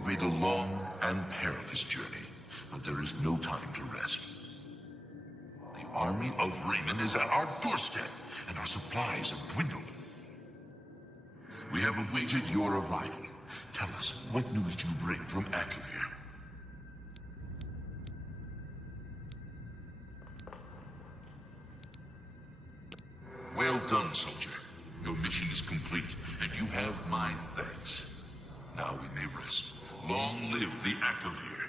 have made a long and perilous journey, but there is no time to rest. The army of Raymond is at our doorstep, and our supplies have dwindled. We have awaited your arrival. Tell us, what news do you bring from Akavir? Well done, soldier. Your mission is complete, and you have my thanks. Now we may rest. Long live the Akavir.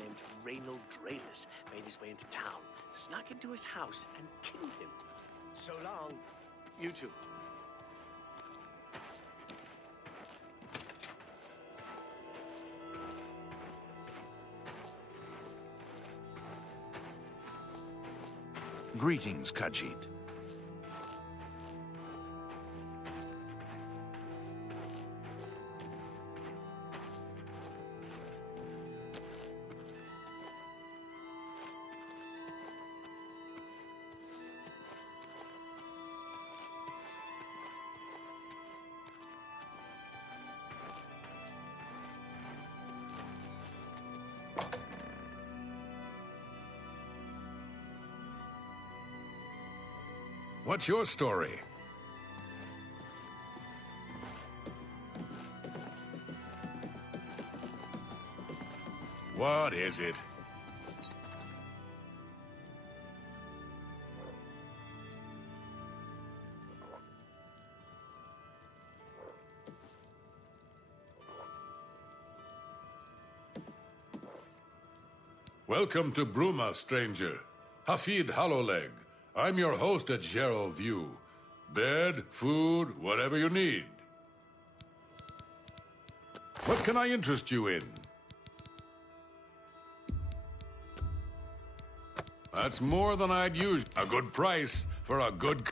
named Reynold Draylus made his way into town, snuck into his house, and killed him. So long. You too. Greetings, Khajiit. What's your story? What is it? Welcome to Bruma, stranger. Hafid Hollowleg. I'm your host at Gerald View. Bed, food, whatever you need. What can I interest you in? That's more than I'd use. A good price for a good...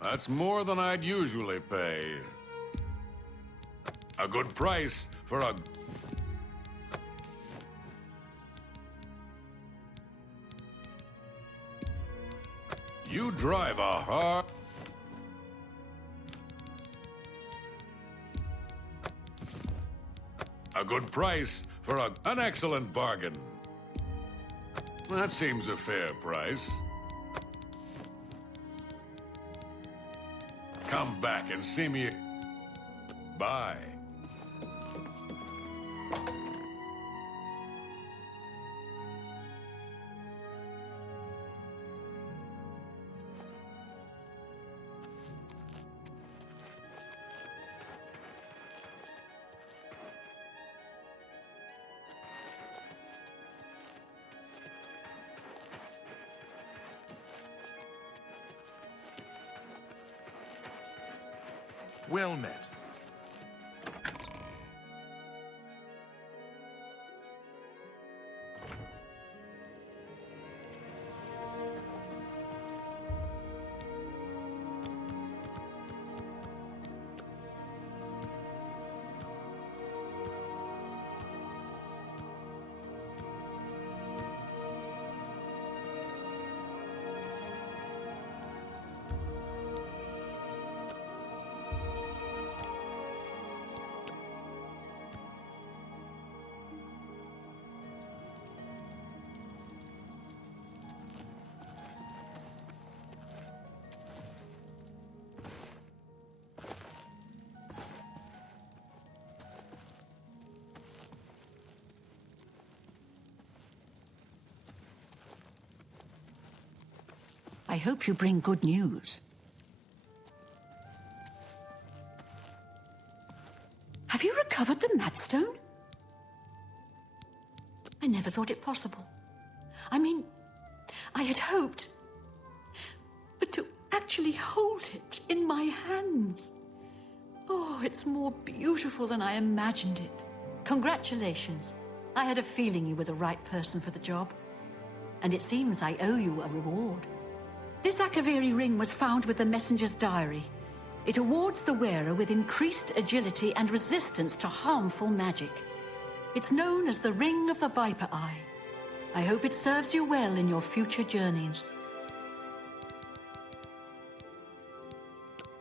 That's more than I'd usually pay. A good price for a... You drive a hard... A good price for an excellent bargain. That seems a fair price. Come back and see me. Bye. Well met. I hope you bring good news. Have you recovered the Madstone? I never thought it possible. I mean, I had hoped. But to actually hold it in my hands. Oh, it's more beautiful than I imagined it. Congratulations. I had a feeling you were the right person for the job. And it seems I owe you a reward. This Akaviri ring was found with the messenger's diary. It awards the wearer with increased agility and resistance to harmful magic. It's known as the Ring of the Viper Eye. I hope it serves you well in your future journeys.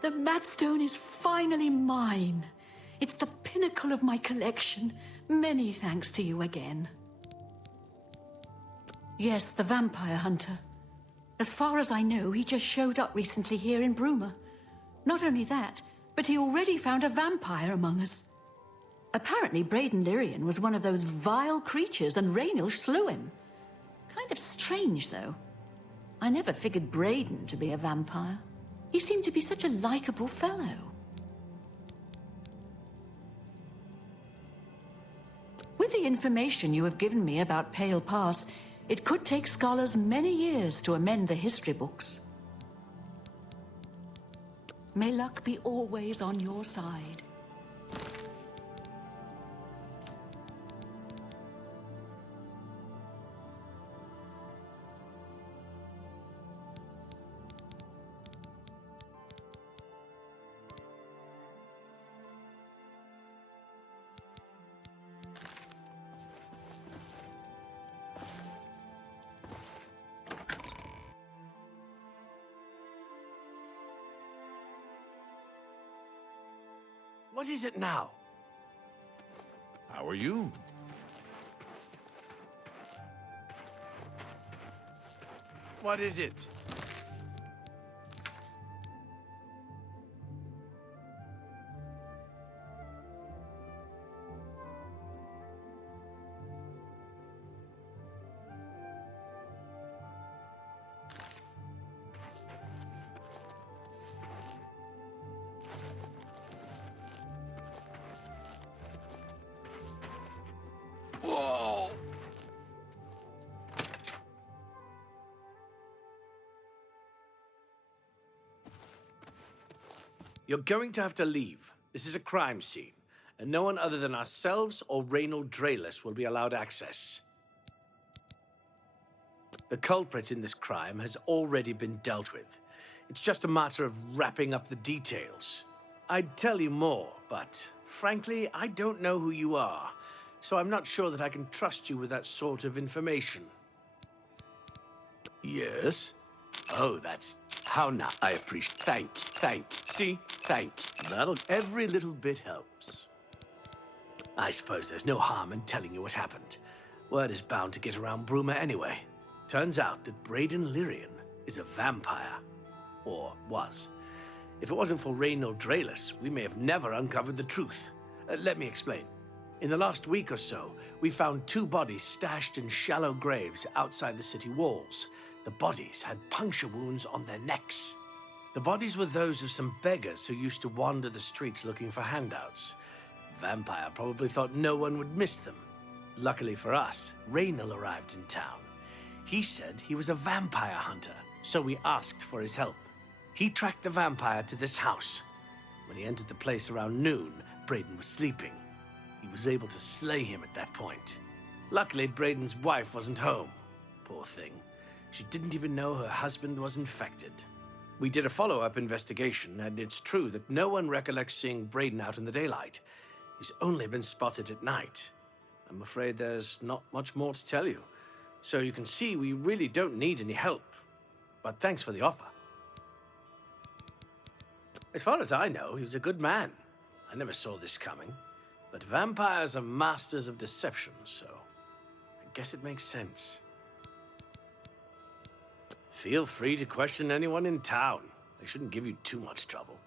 The Madstone is finally mine. It's the pinnacle of my collection. Many thanks to you again. Yes, the vampire hunter. As far as I know, he just showed up recently here in Bruma. Not only that, but he already found a vampire among us. Apparently, Braden Lyrian was one of those vile creatures and Raynil slew him. Kind of strange, though. I never figured Braden to be a vampire. He seemed to be such a likable fellow. With the information you have given me about Pale Pass, it could take scholars many years to amend the history books. May luck be always on your side. What is it now? How are you? What is it? Whoa! You're going to have to leave. This is a crime scene, and no one other than ourselves or Reynold Drayless will be allowed access. The culprit in this crime has already been dealt with. It's just a matter of wrapping up the details. I'd tell you more, but frankly, I don't know who you are, so I'm not sure that I can trust you with that sort of information. Yes? Oh, that's... How now? I appreciate... Thank. See? Thank. Every little bit helps. I suppose there's no harm in telling you what happened. Word is bound to get around Bruma anyway. Turns out that Braden Lyrian is a vampire. Or was. If it wasn't for Reynold Drayless, we may have never uncovered the truth. Let me explain. In the last week or so, we found 2 bodies stashed in shallow graves outside the city walls. The bodies had puncture wounds on their necks. The bodies were those of some beggars who used to wander the streets looking for handouts. Vampire probably thought no one would miss them. Luckily for us, Reynold arrived in town. He said he was a vampire hunter, so we asked for his help. He tracked the vampire to this house. When he entered the place around noon, Braden was sleeping. He was able to slay him at that point. Luckily, Braden's wife wasn't home. Poor thing. She didn't even know her husband was infected. We did a follow-up investigation, and it's true that no one recollects seeing Braden out in the daylight. He's only been spotted at night. I'm afraid there's not much more to tell you. So you can see we really don't need any help. But thanks for the offer. As far as I know, he was a good man. I never saw this coming. But vampires are masters of deception, so I guess it makes sense. Feel free to question anyone in town. They shouldn't give you too much trouble.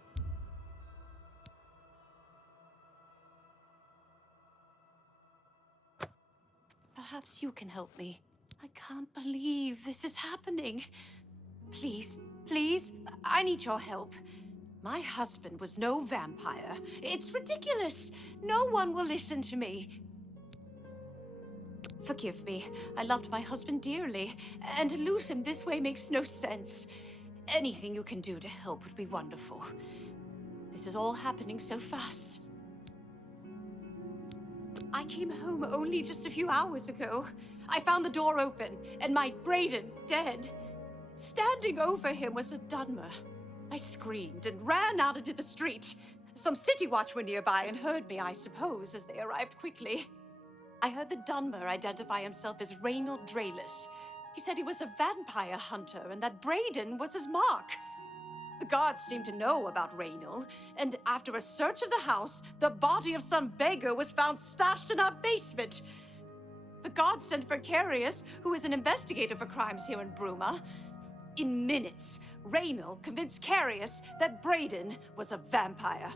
Perhaps you can help me. I can't believe this is happening. Please, I need your help. My husband was no vampire. It's ridiculous. No one will listen to me. Forgive me. I loved my husband dearly, and to lose him this way makes no sense. Anything you can do to help would be wonderful. This is all happening so fast. I came home only just a few hours ago. I found the door open, and my Braden dead. Standing over him was a Dunmer. I screamed and ran out into the street. Some city watch were nearby and heard me, I suppose, as they arrived quickly. I heard the Dunmer identify himself as Reynold Drayless. He said he was a vampire hunter and that Braden was his mark. The guards seemed to know about Reynold, and after a search of the house, the body of some beggar was found stashed in our basement. The guards sent for Carius, who is an investigator for crimes here in Bruma. In minutes, Reynold convinced Carius that Braden was a vampire.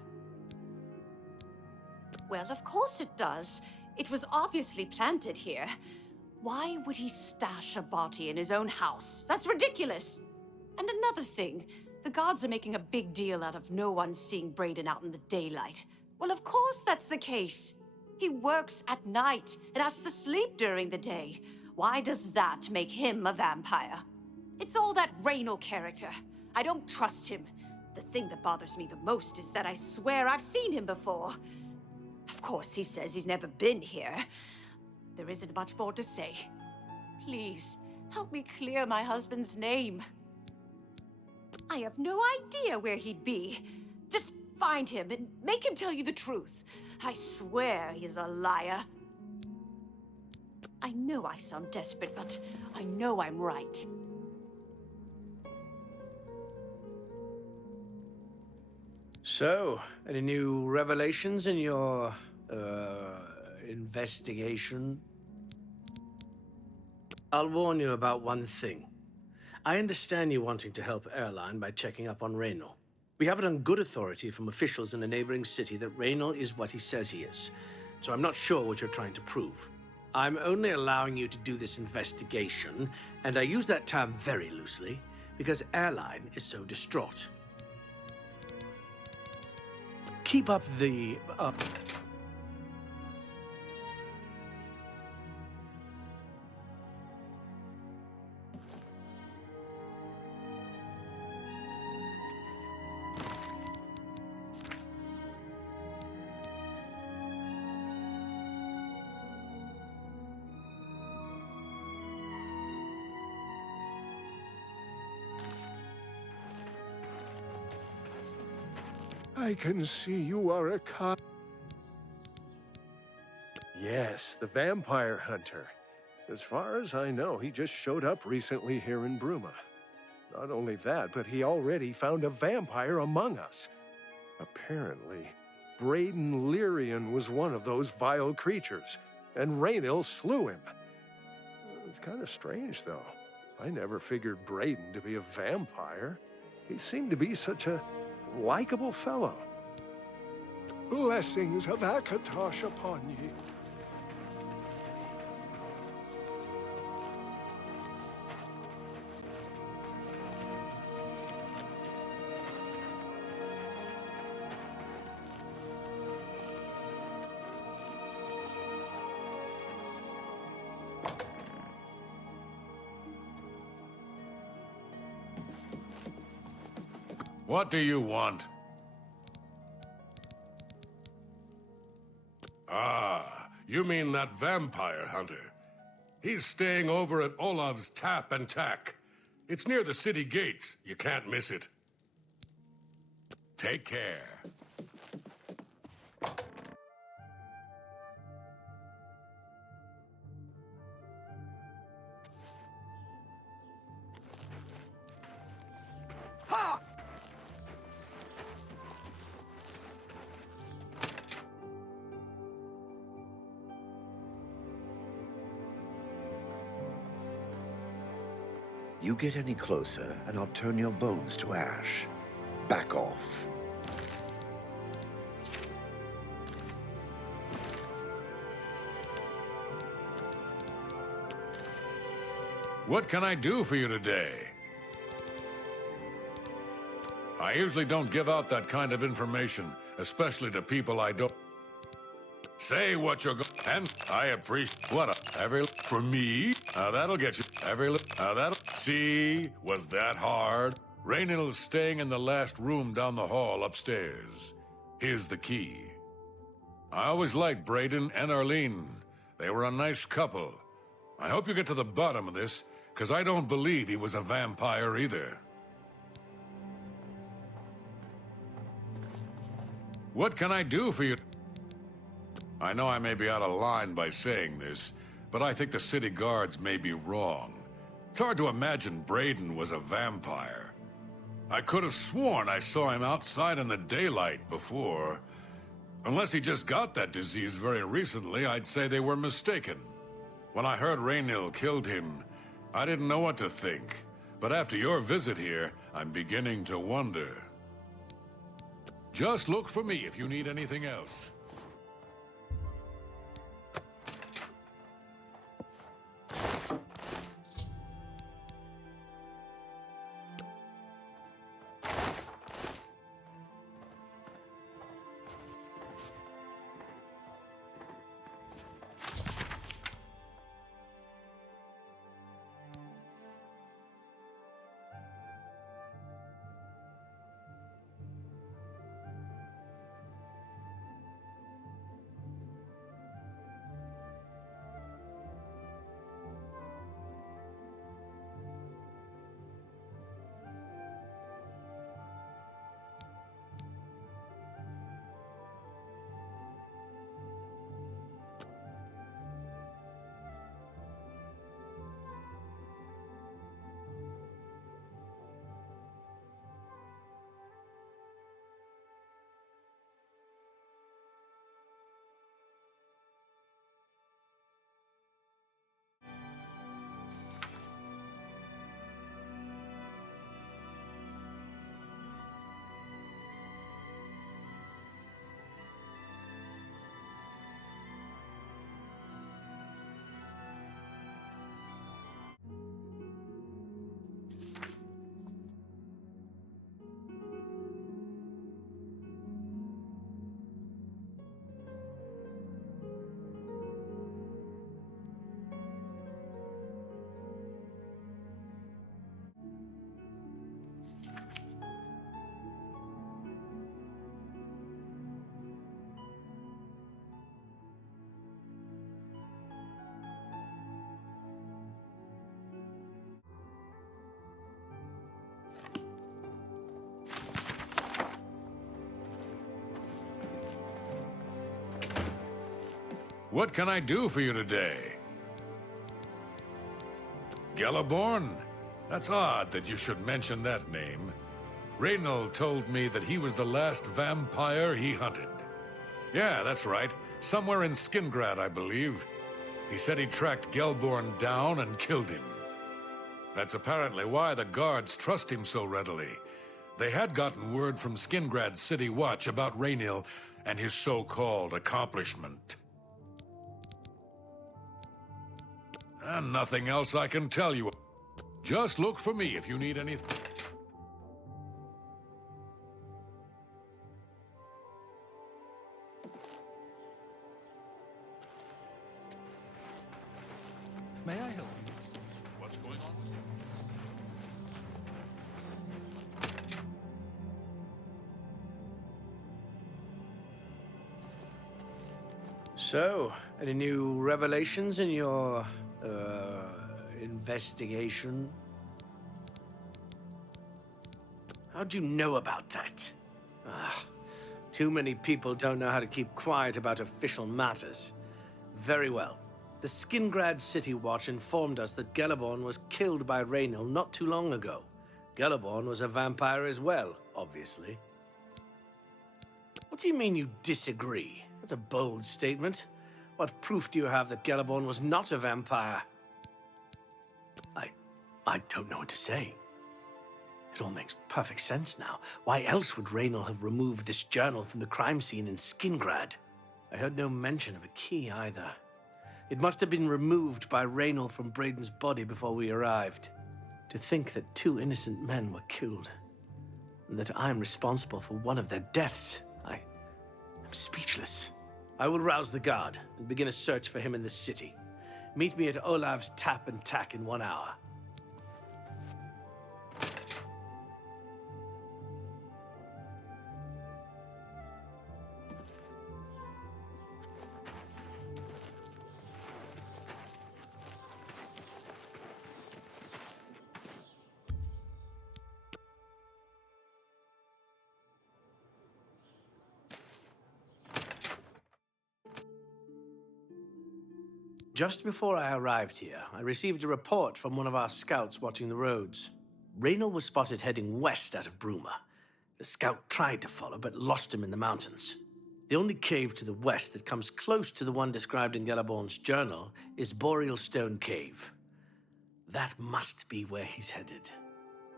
Well, of course it does. It was obviously planted here. Why would he stash a body in his own house? That's ridiculous. And another thing, the guards are making a big deal out of no one seeing Braden out in the daylight. Well, of course that's the case. He works at night and has to sleep during the day. Why does that make him a vampire? It's all that Raynor character. I don't trust him. The thing that bothers me the most is that I swear I've seen him before. Of course, he says he's never been here. There isn't much more to say. Please, help me clear my husband's name. I have no idea where he'd be. Just find him and make him tell you the truth. I swear he's a liar. I know I sound desperate, but I know I'm right. So, any new revelations in your, investigation? I'll warn you about one thing. I understand you wanting to help Airline by checking up on Raynor. We have it on good authority from officials in a neighboring city that Raynor is what he says he is, so I'm not sure what you're trying to prove. I'm only allowing you to do this investigation, and I use that term very loosely, because Airline is so distraught. Keep up the, I can see you are a cop. Yes, the vampire hunter. As far as I know, he just showed up recently here in Bruma. Not only that, but he already found a vampire among us. Apparently, Braden Lyrian was one of those vile creatures, and Raynor slew him. It's kind of strange, though. I never figured Braden to be a vampire. He seemed to be such a likable fellow. Blessings of Akatosh upon ye. What do you want? Ah, you mean that vampire hunter. He's staying over at Olav's Tap and Tack. It's near the city gates. You can't miss it. Take care. You get any closer, and I'll turn your bones to ash. Back off. What can I do for you today? I usually don't give out that kind of information, especially to people I don't... Say what you're going... And I appreciate... What for me? That'll get you... that'll... See? Was that hard? Raynor's staying in the last room down the hall upstairs. Here's the key. I always liked Braden and Arlene. They were a nice couple. I hope you get to the bottom of this, because I don't believe he was a vampire either. What can I do for you? I know I may be out of line by saying this, but I think the city guards may be wrong. It's hard to imagine Braden was a vampire. I could have sworn I saw him outside in the daylight before. Unless he just got that disease very recently, I'd say they were mistaken. When I heard Raynor killed him, I didn't know what to think. But after your visit here, I'm beginning to wonder. Just look for me if you need anything else. What can I do for you today? Gellerborn? That's odd that you should mention that name. Reynald told me that he was the last vampire he hunted. Yeah, that's right. Somewhere in Skingrad, I believe. He said he tracked Gelborn down and killed him. That's apparently why the guards trust him so readily. They had gotten word from Skingrad's City Watch about Raynil and his so-called accomplishment. And nothing else I can tell you. Just look for me if you need anything. May I help you? What's going on? So, any new revelations in your, investigation? How'd you know about that? Ah, too many people don't know how to keep quiet about official matters. Very well. The Skingrad City Watch informed us that Gellerborn was killed by Raynil not too long ago. Gellerborn was a vampire as well, obviously. What do you mean you disagree? That's a bold statement. What proof do you have that Gellerborn was not a vampire? I don't know what to say. It all makes perfect sense now. Why else would Raynil have removed this journal from the crime scene in Skingrad? I heard no mention of a key either. It must have been removed by Raynil from Braden's body before we arrived. To think that 2 innocent men were killed, and that I'm responsible for one of their deaths, I'm speechless. I will rouse the guard and begin a search for him in the city. Meet me at Olav's Tap and Tack in 1 hour. Just before I arrived here, I received a report from one of our scouts watching the roads. Raynil was spotted heading west out of Bruma. The scout tried to follow, but lost him in the mountains. The only cave to the west that comes close to the one described in Gellerborn's journal is Boreal Stone Cave. That must be where he's headed.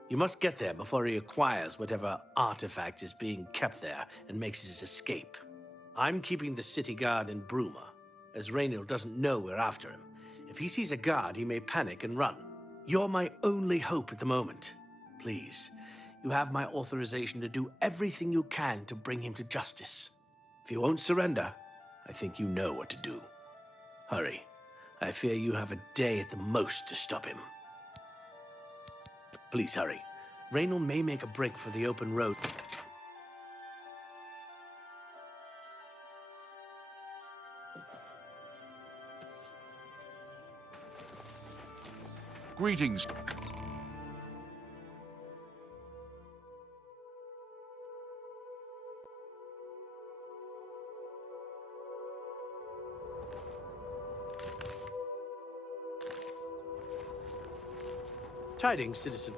You must get there before he acquires whatever artifact is being kept there and makes his escape. I'm keeping the city guard in Bruma, as Raynil doesn't know we're after him. If he sees a guard, he may panic and run. You're my only hope at the moment. Please, you have my authorization to do everything you can to bring him to justice. If he won't surrender, I think you know what to do. Hurry. I fear you have a day at the most to stop him. Please hurry. Raynil may make a break for the open road. Greetings. Tidings, citizen.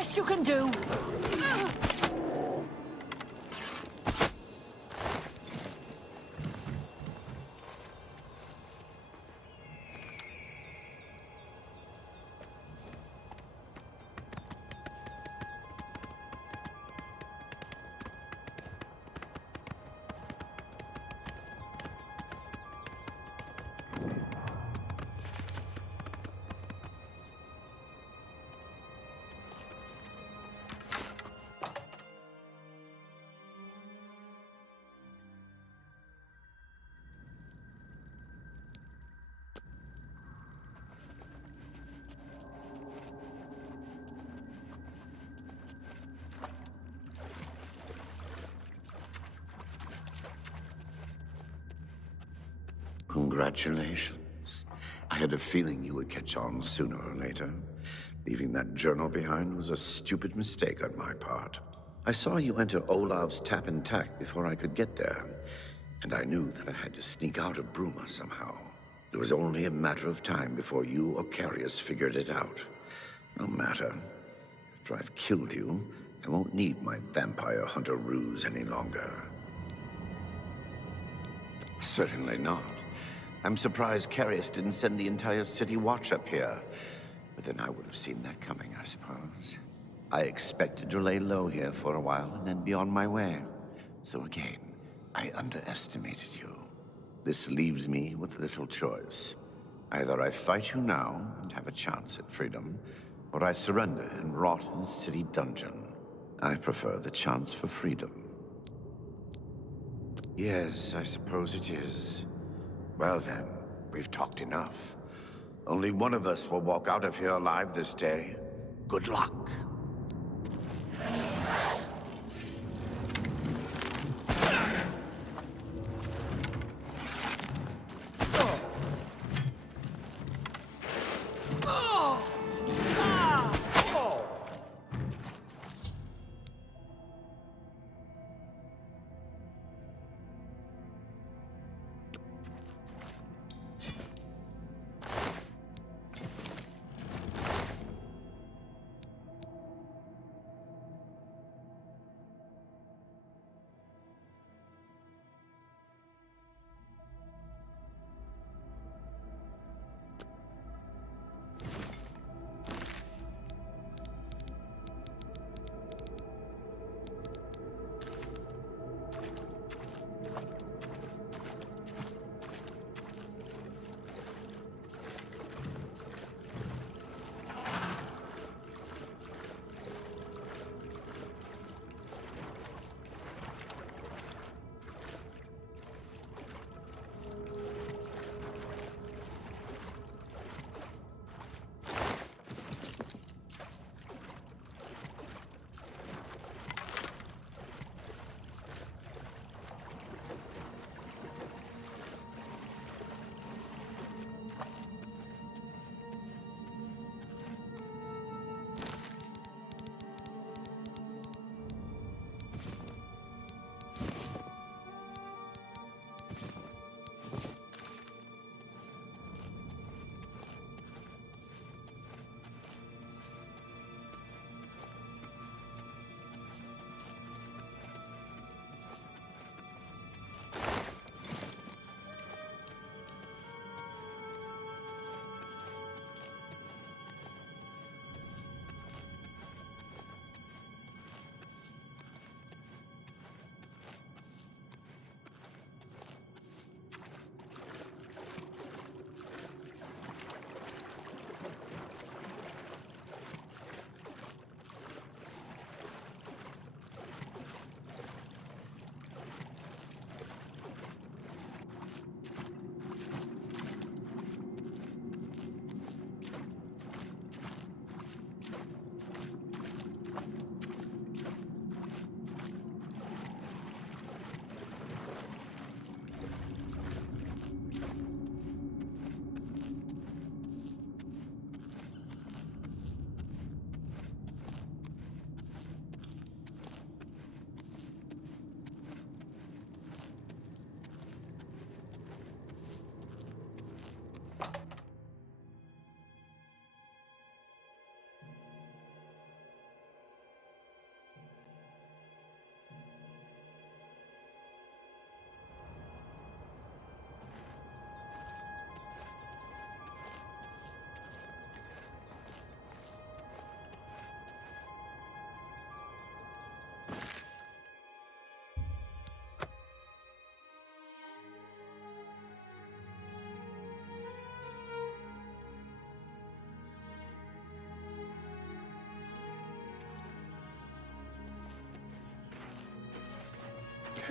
best you can do. Congratulations. I had a feeling you would catch on sooner or later. Leaving that journal behind was a stupid mistake on my part. I saw you enter Olav's tap and tack before I could get there, and I knew that I had to sneak out of Bruma somehow. It was only a matter of time before you or Carius figured it out. No matter. After I've killed you, I won't need my vampire hunter ruse any longer. Certainly not. I'm surprised Carius didn't send the entire city watch up here. But then I would have seen that coming, I suppose. I expected to lay low here for a while and then be on my way. So again, I underestimated you. This leaves me with little choice. Either I fight you now and have a chance at freedom, or I surrender and rot in a city dungeon. I prefer the chance for freedom. Yes, I suppose it is. Well then, we've talked enough. Only one of us will walk out of here alive this day. Good luck.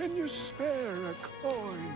Can you spare a coin?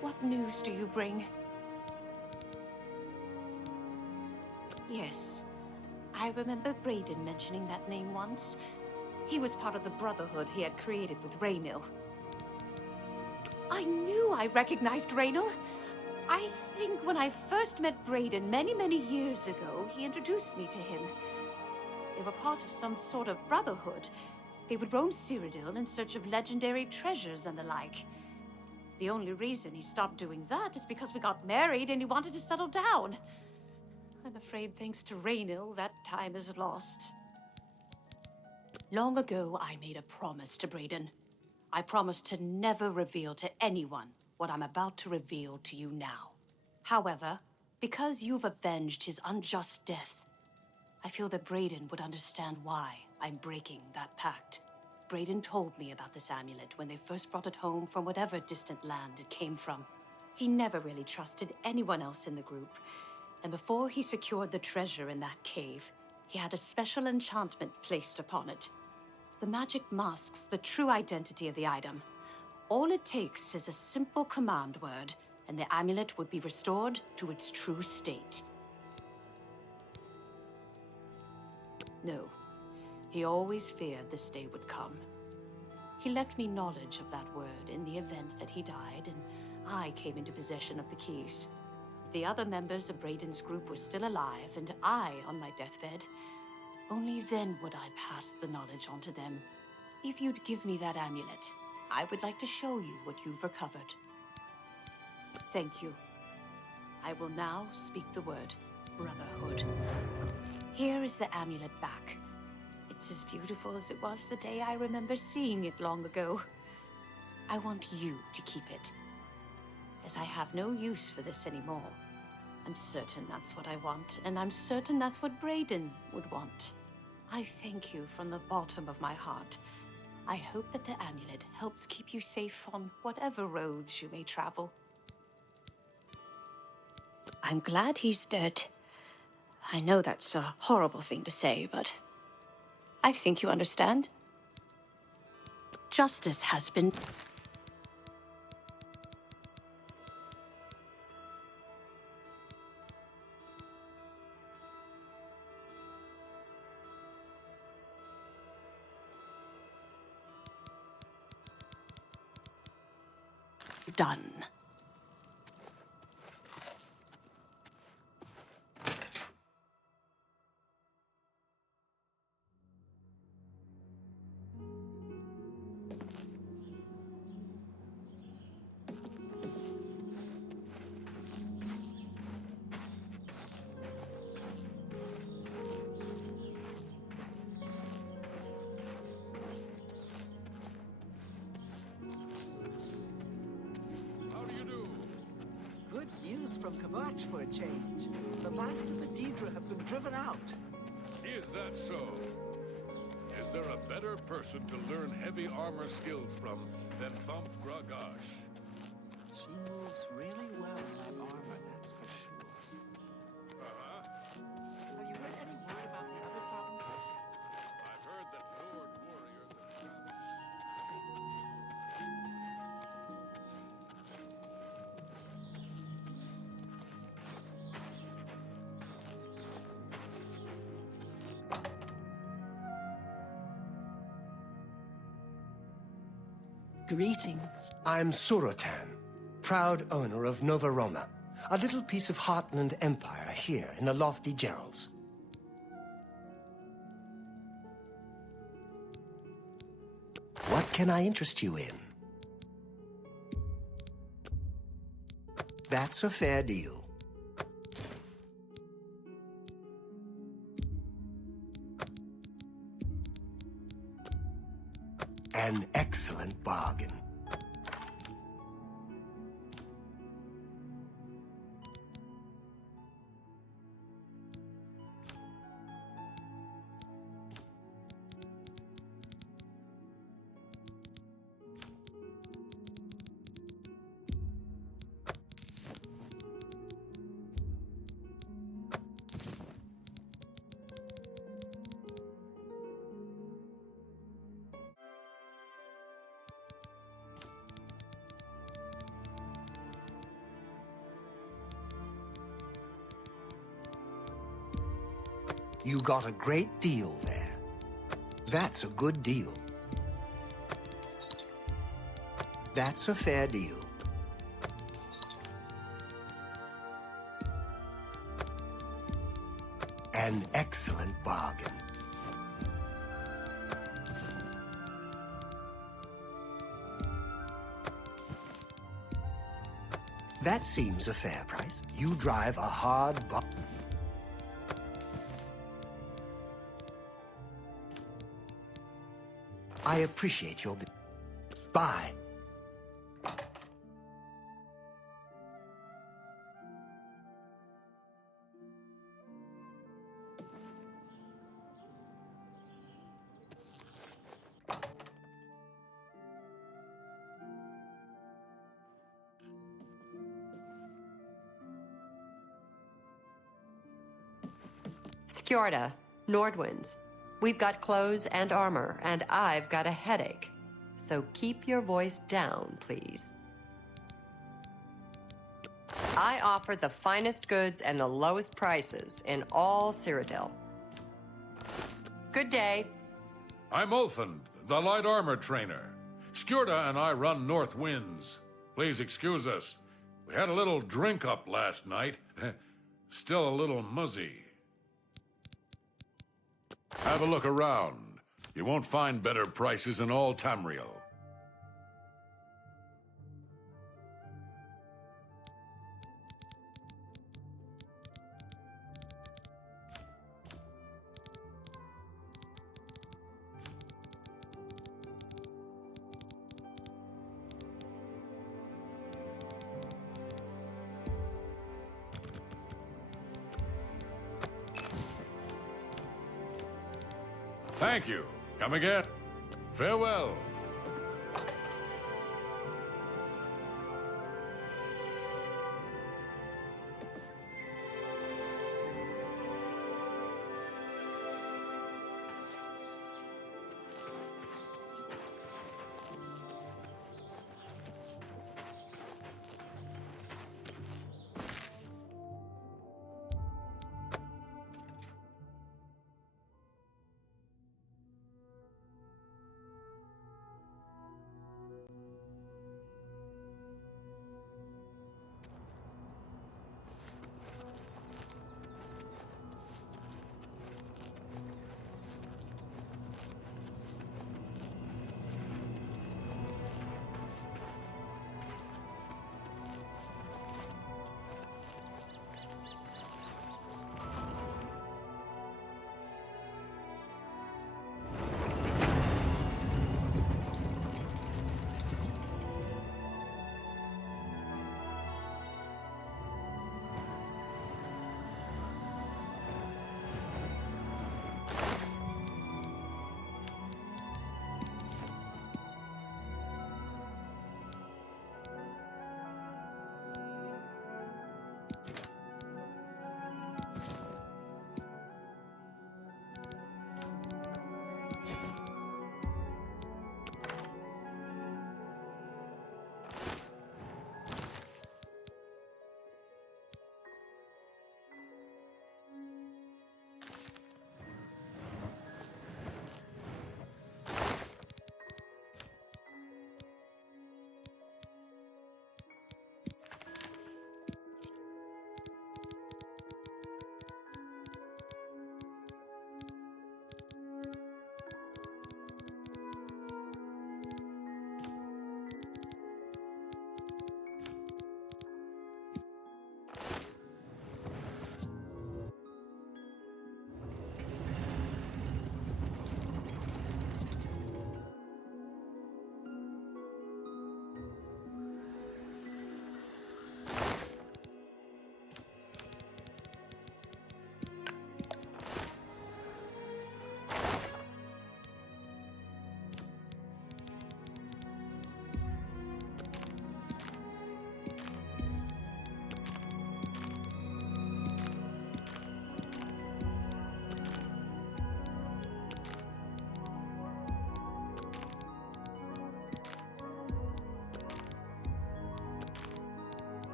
What news do you bring? Yes, I remember Braden mentioning that name once. He was part of the Brotherhood he had created with Raynil. I knew I recognized Raynil. I think when I first met Braden many years ago, he introduced me to him. They were part of some sort of brotherhood. They would roam Cyrodiil in search of legendary treasures and the like. The only reason he stopped doing that is because we got married and he wanted to settle down. I'm afraid thanks to Raynil, that time is lost. Long ago, I made a promise to Braden. I promised to never reveal to anyone what I'm about to reveal to you now. However, because you've avenged his unjust death, I feel that Braden would understand why I'm breaking that pact. Braden told me about this amulet when they first brought it home from whatever distant land it came from. He never really trusted anyone else in the group, and before he secured the treasure in that cave, he had a special enchantment placed upon it. The magic masks the true identity of the item. All it takes is a simple command word, and the amulet would be restored to its true state. No. He always feared this day would come. He left me knowledge of that word in the event that he died, and I came into possession of the keys. If the other members of Braden's group were still alive, and I on my deathbed, only then would I pass the knowledge on to them. If you'd give me that amulet, I would like to show you what you've recovered. Thank you. I will now speak the word, Brotherhood. Here is the amulet back. It's as beautiful as it was the day I remember seeing it long ago. I want you to keep it, as I have no use for this anymore. I'm certain that's what I want, and I'm certain that's what Braden would want. I thank you from the bottom of my heart. I hope that the amulet helps keep you safe on whatever roads you may travel. I'm glad he's dead. I know that's a horrible thing to say, but I think you understand. Justice has been done. How do you do? Good news from Kavach for a change. The last of the Daedra have been driven out. Is that so? Is there a better person to learn heavy armor skills from than Bumf Gragash? She moves really well in that armor, that's for sure. Have you heard any word about the other provinces? I've heard that Nord warriors have traveled. Greetings. I'm Suratan. proud owner of Nova Roma, a little piece of Heartland Empire here in the lofty Gerals. What can I interest you in? That's a fair deal. An excellent bargain. You got a great deal there. That's a good deal. That's a fair deal. An excellent bargain. That seems a fair price. You drive a hard bargain. I appreciate your... Bye. Skjorda, Nordwinds. We've got clothes and armor, and I've got a headache. So keep your voice down, please. I offer the finest goods and the lowest prices in all Cyrodiil. Good day. I'm Ulfund, the light armor trainer. Skjorda and I run North Winds. Please excuse us. We had a little drink up last night. Still a little muzzy. Have a look around. You won't find better prices in all Tamriel. Thank you. Come again. Farewell.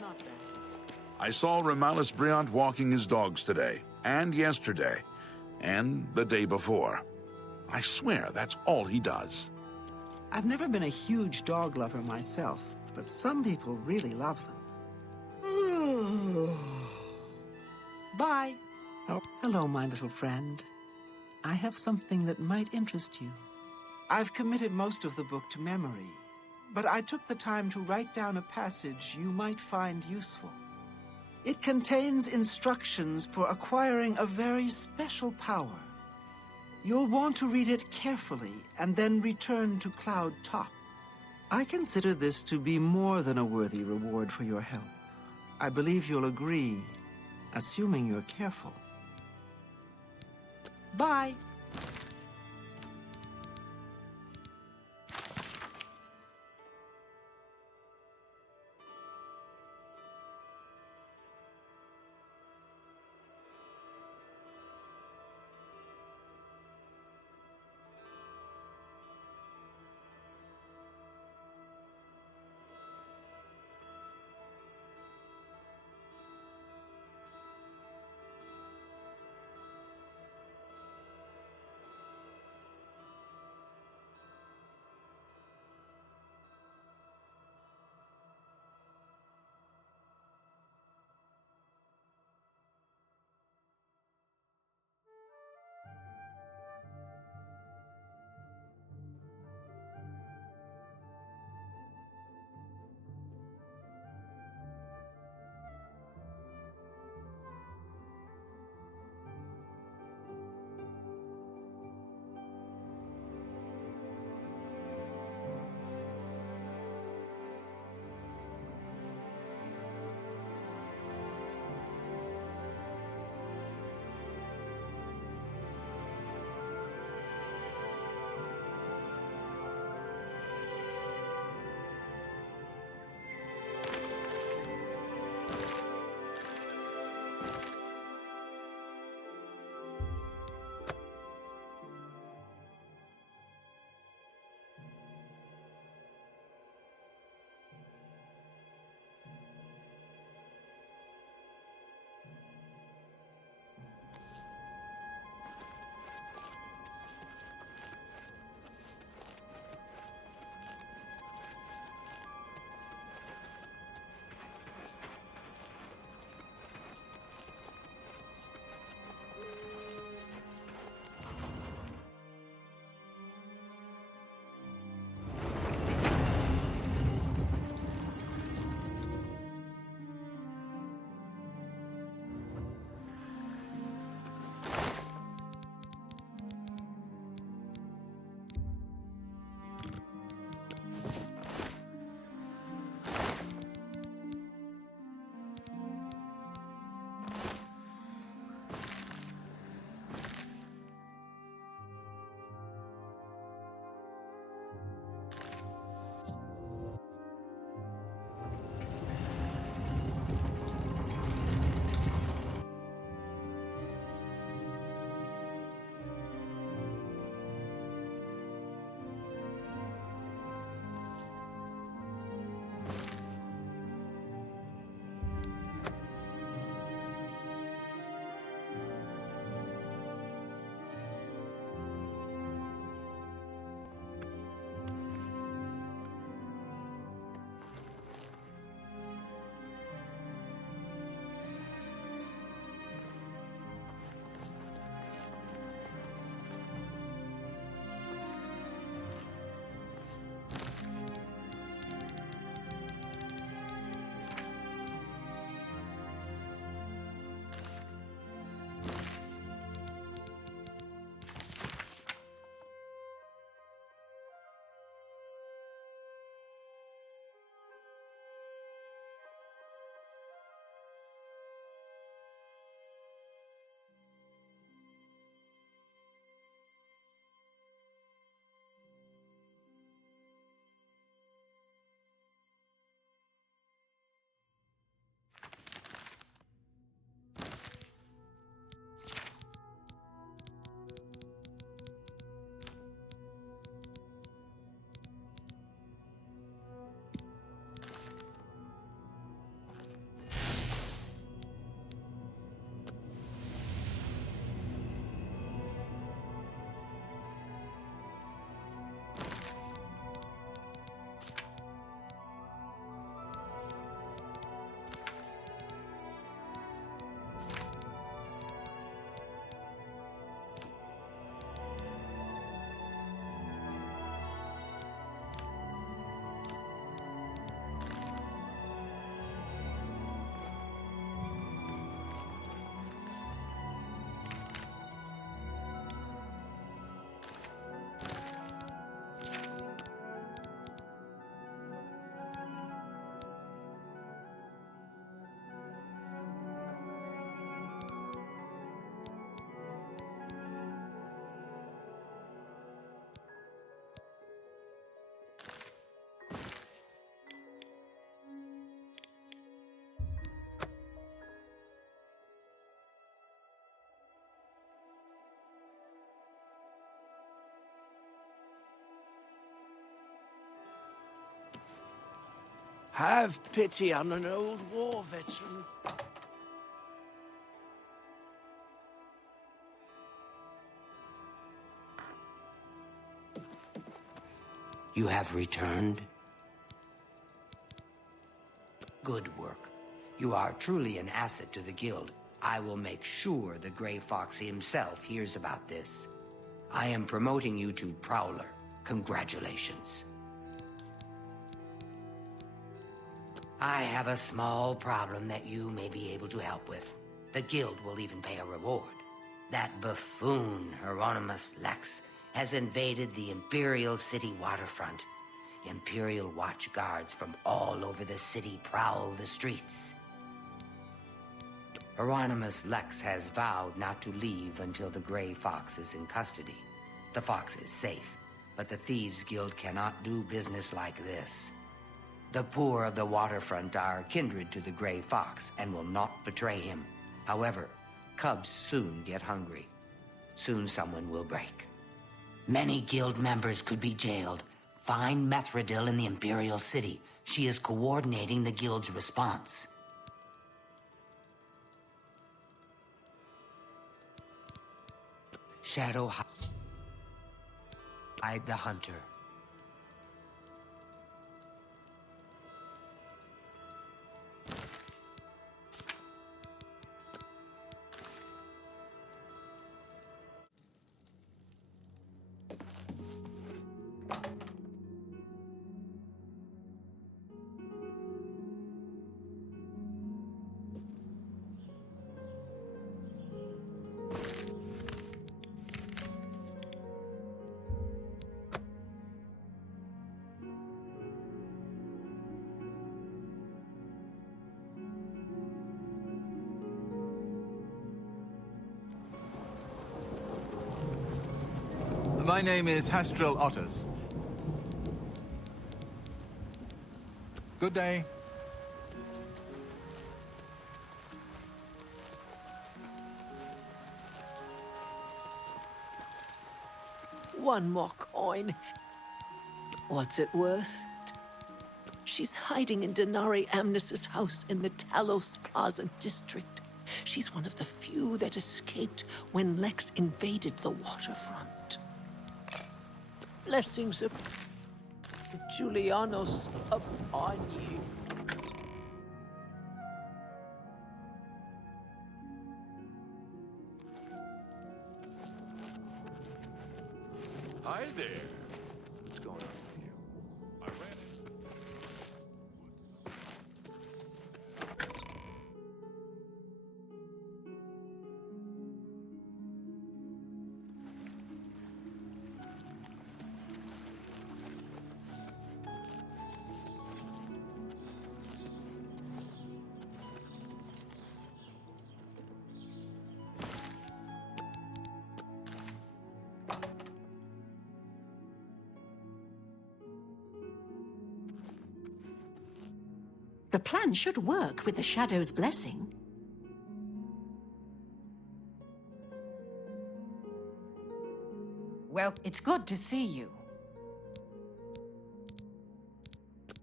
Not bad. I saw Remalis Briant walking his dogs today, and yesterday, and the day before. I swear that's all he does. I've never been a huge dog lover myself, but some people really love them. Bye. Oh, hello, my little friend. I have something that might interest you. I've committed most of the book to memory, but I took the time to write down a passage you might find useful. It contains instructions for acquiring a very special power. You'll want to read it carefully and then return to Cloud Top. I consider this to be more than a worthy reward for your help. I believe you'll agree, assuming you're careful. Bye. Have pity on an old war veteran. You have returned? Good work. You are truly an asset to the guild. I will make sure the Grey Fox himself hears about this. I am promoting you to Prowler. Congratulations. I have a small problem that you may be able to help with. The guild will even pay a reward. That buffoon, Hieronymus Lex, has invaded the Imperial City waterfront. Imperial watch guards from all over the city prowl the streets. Hieronymus Lex has vowed not to leave until the Grey Fox is in custody. The fox is safe, but the Thieves' Guild cannot do business like this. The poor of the waterfront are kindred to the Grey Fox and will not betray him. However, cubs soon get hungry. Soon someone will break. Many guild members could be jailed. Find Methridil in the Imperial City. She is coordinating the guild's response. Shadow hide the hunter. My name is Hastrel Otters. Good day. One more coin. What's it worth? She's hiding in Denari Amnes's house in the Talos Plaza district. She's one of the few that escaped when Lex invaded the waterfront. Blessings of Julianos upon you. Hi there. What's going on with you? I ran into... The plan should work with the Shadow's blessing. Well, it's good to see you.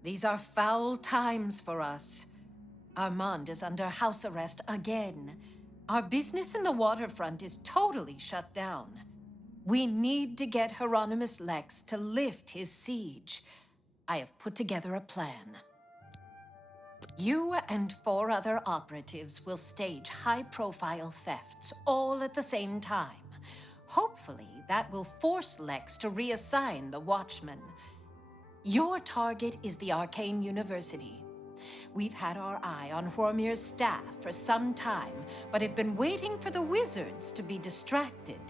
These are foul times for us. Armand is under house arrest again. Our business in the waterfront is totally shut down. We need to get Hieronymus Lex to lift his siege. I have put together a plan. You and 4 other operatives will stage high-profile thefts all at the same time. Hopefully, that will force Lex to reassign the Watchmen. Your target is the Arcane University. We've had our eye on Hormir's staff for some time, but have been waiting for the wizards to be distracted.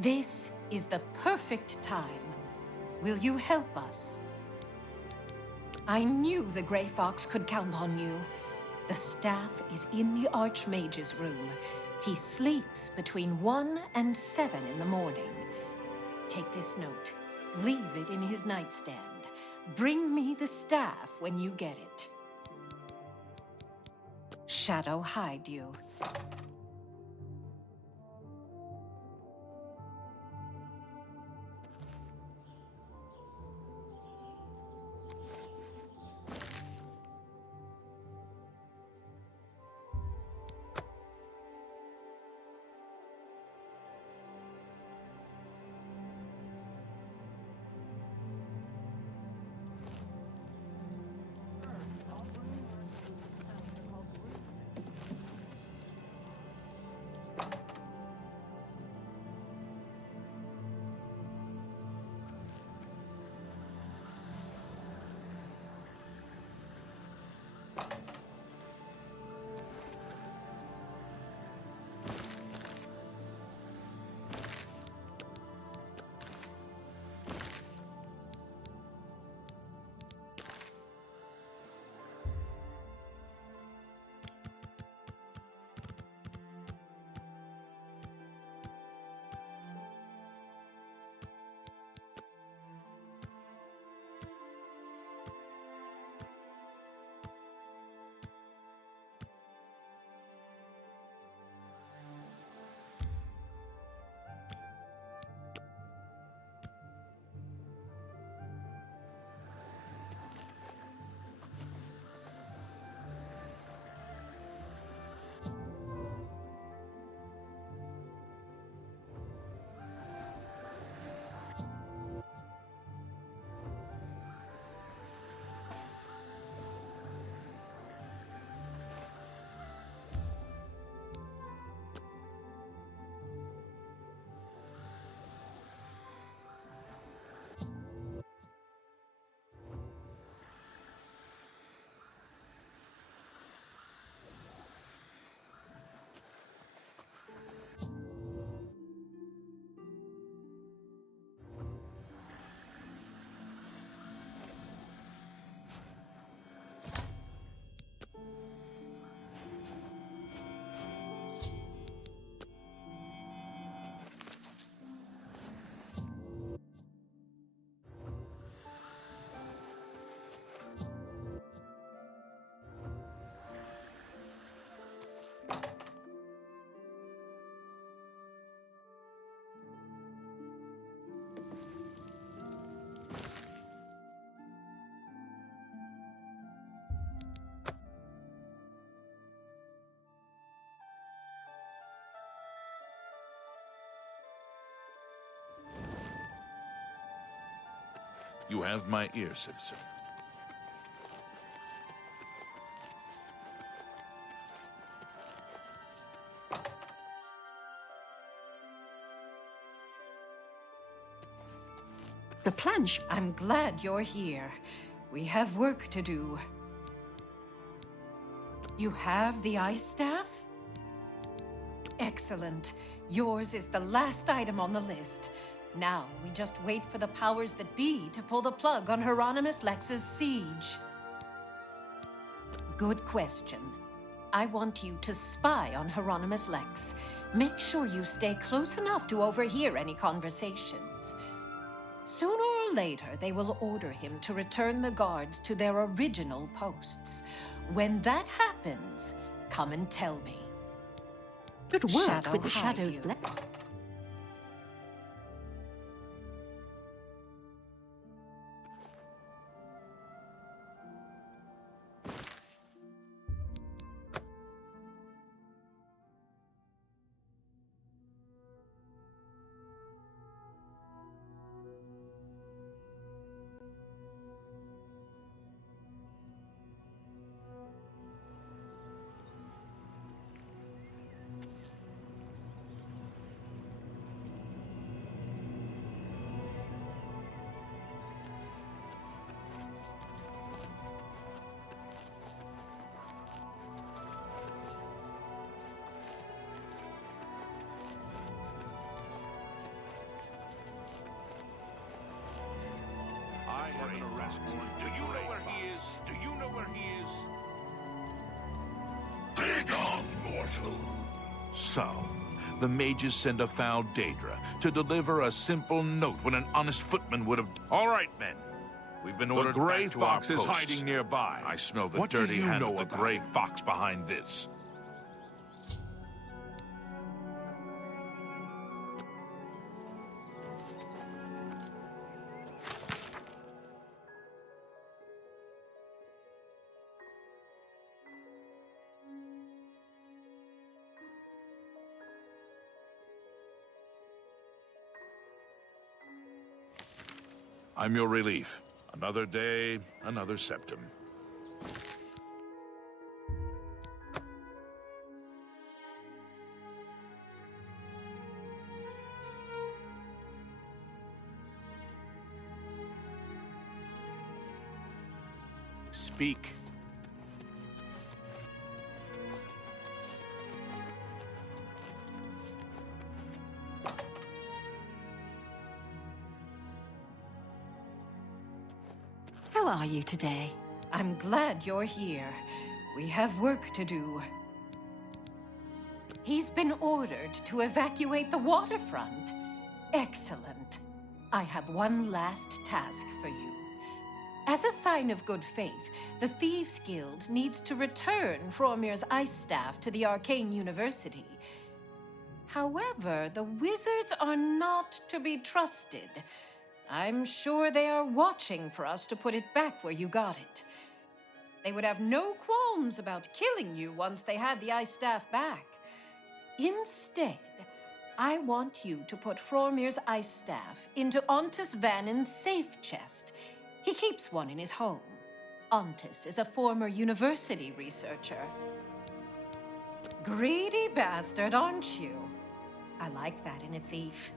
This is the perfect time. Will you help us? I knew the Grey Fox could count on you. The staff is in the Archmage's room. He sleeps between 1 and 7 in the morning. Take this note. Leave it in his nightstand. Bring me the staff when you get it. Shadow hide you. You have my ear, citizen. The planche. I'm glad you're here. We have work to do. You have the ice staff? Excellent. Yours is the last item on the list. Now, we just wait for the powers that be to pull the plug on Hieronymus Lex's siege. Good question. I want you to spy on Hieronymus Lex. Make sure you stay close enough to overhear any conversations. Sooner or later, they will order him to return the guards to their original posts. When that happens, come and tell me. Good work Shadow with the hide shadows, you. Black. I have an arrest warrant. Do you know where he is? Do you know where he is? Begone, mortal. So, the mages send a foul Daedra to deliver a simple note when an honest footman would have... All right, men. We've been ordered The Gray back to Fox our is posts. hiding nearby. I smell the What do dirty you hand know of the about Gray him? Fox behind this. I'm your relief. Another day, another septum. Speak. How are you today? I'm glad you're here. We have work to do. He's been ordered to evacuate the waterfront. Excellent. I have one last task for you. As a sign of good faith, the Thieves Guild needs to return Fromir's ice staff to the Arcane University. However, the wizards are not to be trusted. I'm sure they are watching for us to put it back where you got it. They would have no qualms about killing you once they had the ice staff back. Instead, I want you to put Fromir's ice staff into Ontis Vannin's safe chest. He keeps one in his home. Ontis is a former university researcher. Greedy bastard, aren't you? I like that in a thief.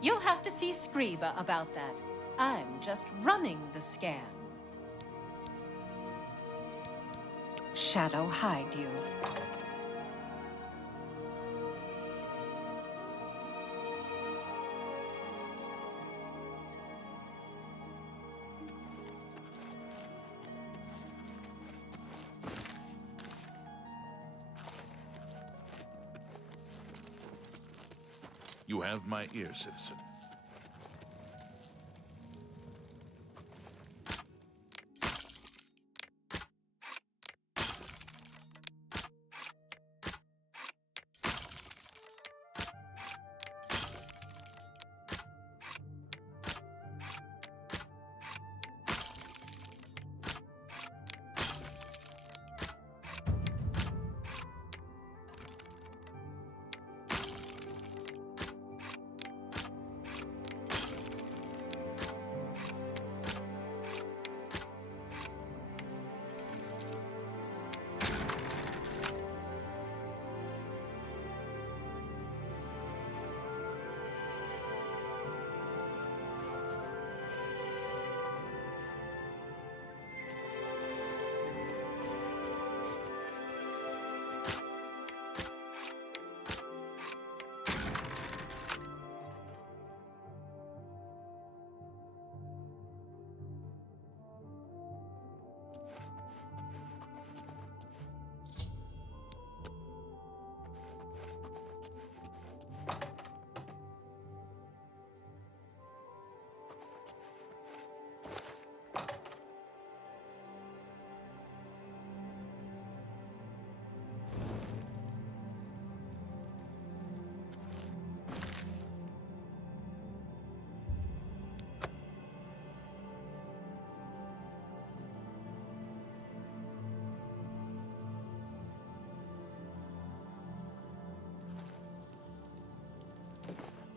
You'll have to see Skriva about that. I'm just running the scan. Shadow hide you. You have my ear, citizen.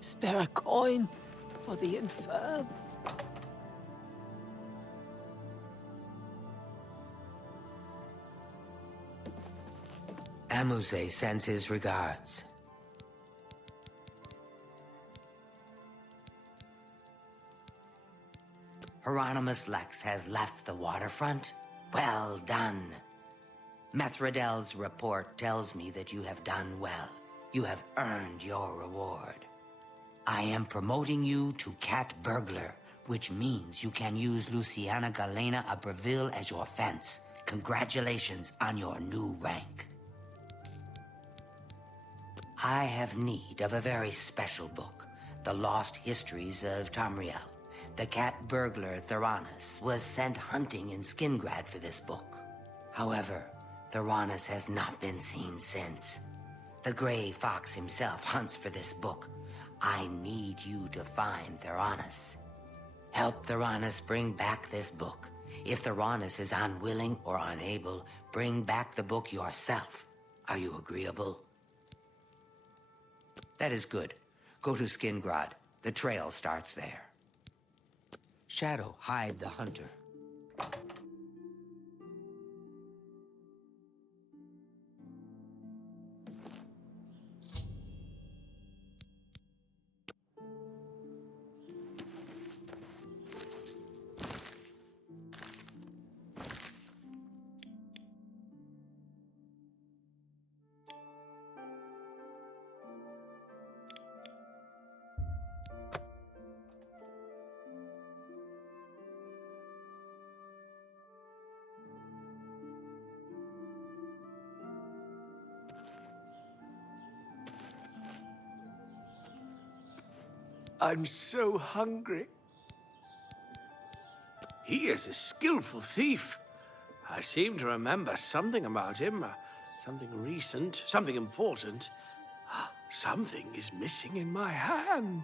Spare a coin for the infirm. Amuse sends his regards. Hieronymus Lex has left the waterfront? Well done. Methradel's report tells me that you have done well. You have earned your reward. I am promoting you to Cat Burglar, which means you can use Luciana Galena Abreville as your fence. Congratulations on your new rank. I have need of a very special book, The Lost Histories of Tamriel. The cat burglar Theranos was sent hunting in Skingrad for this book. However, Theranos has not been seen since. The Gray Fox himself hunts for this book. I need you to find Theranos. Help Theranos bring back this book. If Theranos is unwilling or unable, bring back the book yourself. Are you agreeable? That is good. Go to Skingrad. The trail starts there. Shadow, hide the hunter. I'm so hungry. He is a skillful thief. I seem to remember something about him. Something recent, something important. Something is missing in my hand.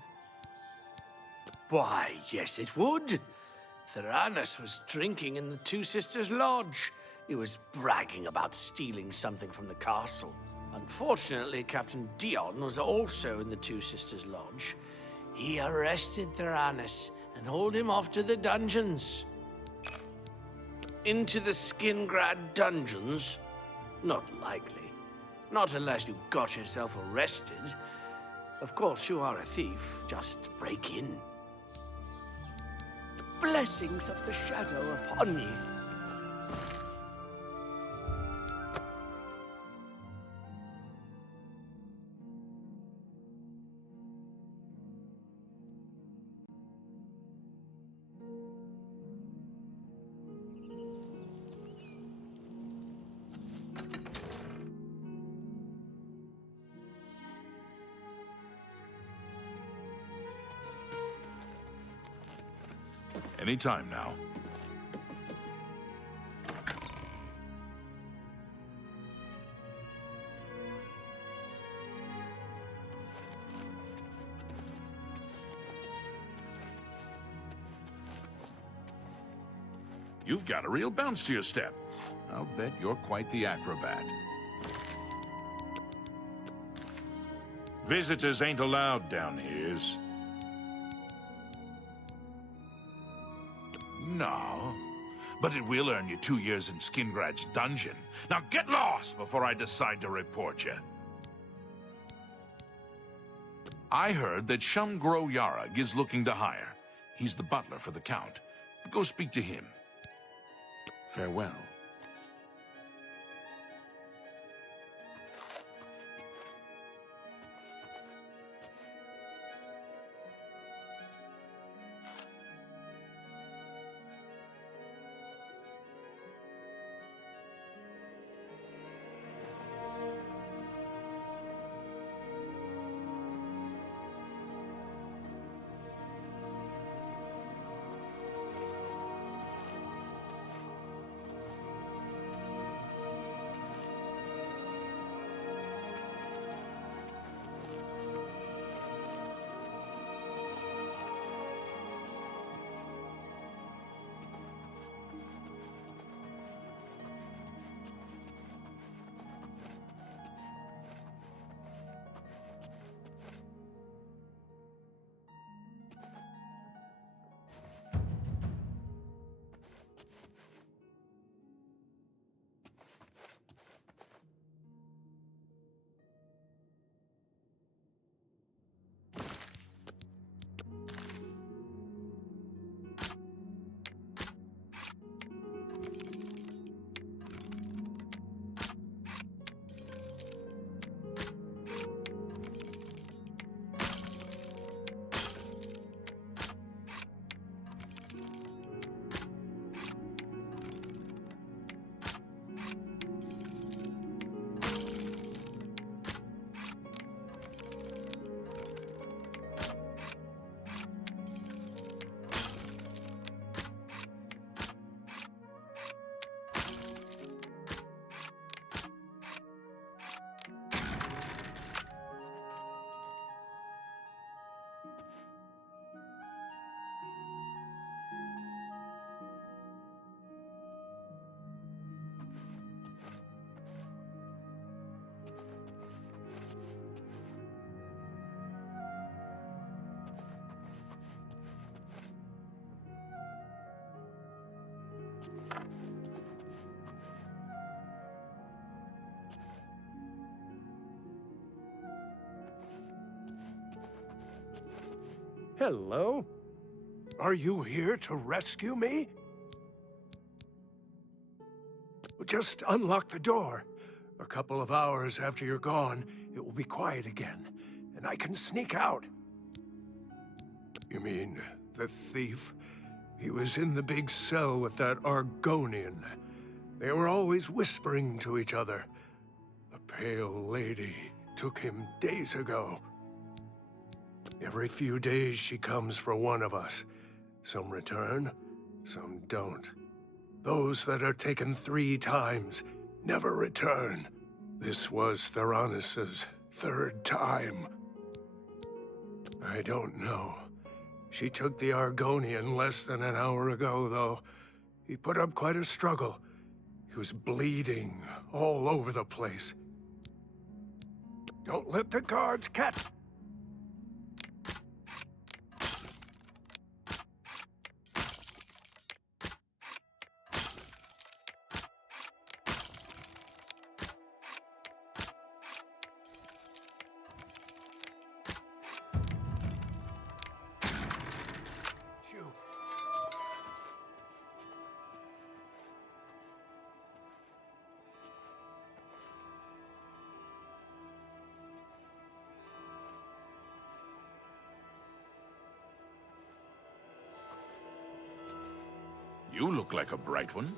Why, yes, it would. Theranos was drinking in the Two Sisters Lodge. He was bragging about stealing something from the castle. Unfortunately, Captain Dion was also in the Two Sisters Lodge. He arrested Theranos and hauled him off to the dungeons. Into the Skingrad dungeons? Not likely. Not unless you got yourself arrested. Of course, you are a thief. Just break in. Blessings of the Shadow upon you. Any time now. You've got a real bounce to your step. I'll bet you're quite the acrobat. Visitors ain't allowed down here. No, but it will earn you 2 years in Skingrad's dungeon. Now get lost before I decide to report you. I heard that Shumgro Yarag is looking to hire. He's the butler for the Count. Go speak to him. Farewell. Hello? Are you here to rescue me? Just unlock the door. A couple of hours after you're gone, it will be quiet again, and I can sneak out. You mean the thief? He was in the big cell with that Argonian. They were always whispering to each other. The Pale Lady took him days ago. Every few days she comes for one of us. Some return, some don't. Those that are taken 3 times never return. This was Theranos's 3rd time. I don't know. She took the Argonian less than an hour ago, though. He put up quite a struggle. He was bleeding all over the place. Don't let the guards catch... You look like a bright one.